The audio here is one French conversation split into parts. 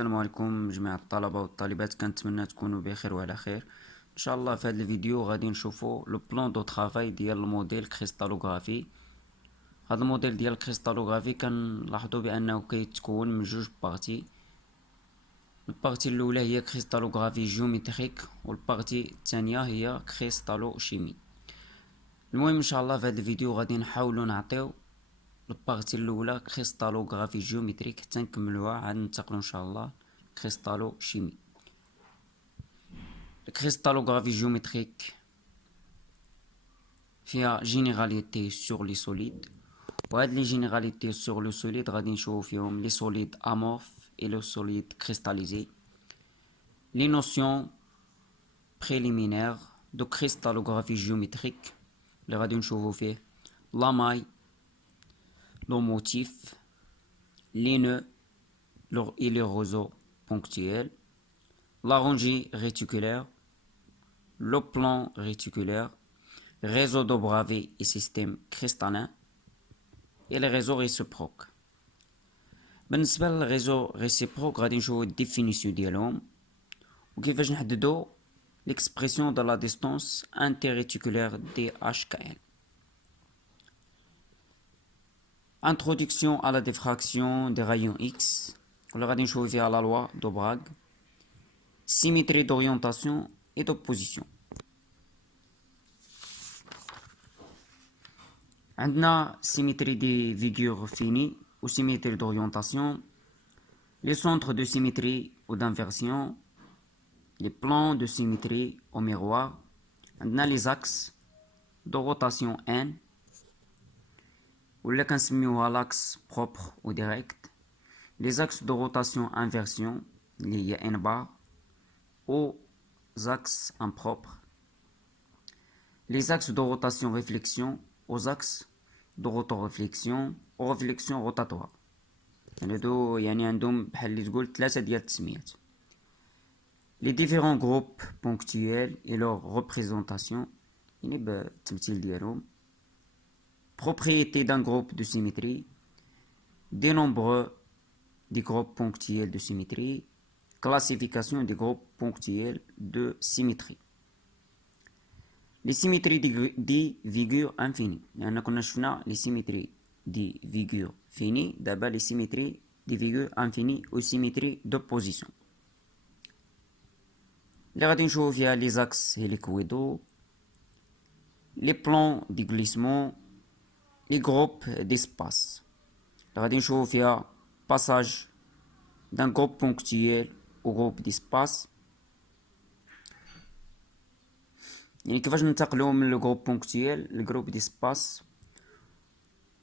السلام عليكم جميع الطلبة والطالبات، كنتمنى تكونوا بخير وعلى خير ان شاء الله. في هذا الفيديو غادي نشوفوا لو بلان دو طرافاي ديال الموديل كريستالوغرافي. هذا الموديل ديال الكريستالوغرافي كنلاحظوا بانه كيتكون من جوج بارتي. البارتي الاولى هي كريستالوغرافي جيومتريك والبارتي الثانيه هي كريستالو شيمي. المهم ان شاء الله في هذا الفيديو غادي نحاولوا نعطيو البارتي الاولى كريستالوغرافي جيومتريك حتى نكملوها عاد ننتقلوا ان شاء الله كريستالو شيمي. الكريستالوغرافي جيومتريك فيها جينيراليتي سور لي سوليد، وهاد لي جينيراليتي سور لو سوليد غادي نشوفو فيهم لي سوليد امورف اي لو سوليد كريستاليزي. لي نوسيون بريليمينير دو كريستالوغرافي جيومتريك اللي غادي نشوفو فيه لاماي، لو موتيف، لي نو et les réseaux ponctuels, l'arrangé réticulaire, le plan réticulaire, réseau de Bravais et système cristallin et les réseaux réciproques. بالنسبة للريزو ريسيبروك غادي نشوفو الديفينيسيون ديالهم وكيفاش نحددو l'expression de la distance interréticulaire DHKL. Introduction à la diffraction des rayons X ولا غادي نشوفو فيها لا لوا دو براغ. Symétrie d'orientation et d'opposition. عندنا symétrie des figures finies ou symétrie d'orientation, les centres de symétrie ou d'inversion, les plans de symétrie au miroir. عندنا les axes de rotation N ولا كنسميوها l'axe propre ou direct, les axes de rotation inversion اللي هي N bar aux axes impropres, les axes de rotation réflexion aux axes de rotoréflexion aux réflexions rotatoires. هادو يعني عندهم بحال اللي تقول ثلاثة ديال التسميات. les différents groupes ponctuels et leur représentation يعني بالتمثيل ديالهم. propriété d'un groupe de symétrie, des nombres des groupes ponctuels de symétrie, classification des groupes ponctuels de symétrie. Les symétries des figures infinies. لأن كنا شفنا les symétries des figures finies. دابا les symétries des figures infinies ou symétrie d'opposition. اللي غادي نشوفو فيها les axes hélicoïdaux, les plans de glissement, les groupes d'espace. اللي غادي نشوفو فيها passage d'un groupe ponctuel au groupe d'espace. يعني كيفاش ننتقلوا من لو جروب بونكتيال للجروب ديسباس.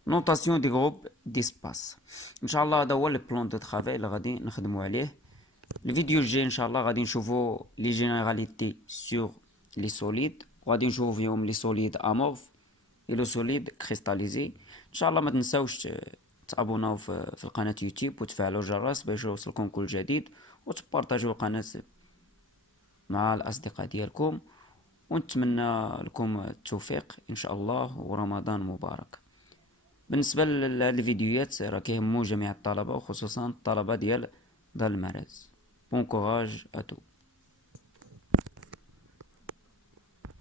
نوطاسيون دي جروب ديسباس. ان شاء الله هذا هو البلان دو طرافاي اللي غادي نخدموا عليه. الفيديو الجاي ان شاء الله غادي نشوفوا لي جينيراليتي سور لي سوليد وغادي نشوفوا فيهم لي سوليد امورف اي لو سوليد كريستاليزي. ان شاء الله ما تنساوش تابوناو في القناه يوتيوب وتفعلوا الجرس باش يوصلكم كل جديد وتبارطاجيو القناه مع الاصدقاء ديالكم، ونتمنى لكم التوفيق ان شاء الله ورمضان مبارك. بالنسبه لهاد الفيديوهات راه كيهموا جميع الطلبه وخصوصا الطلبه ديال دار المراكز. بون كوراج اتو.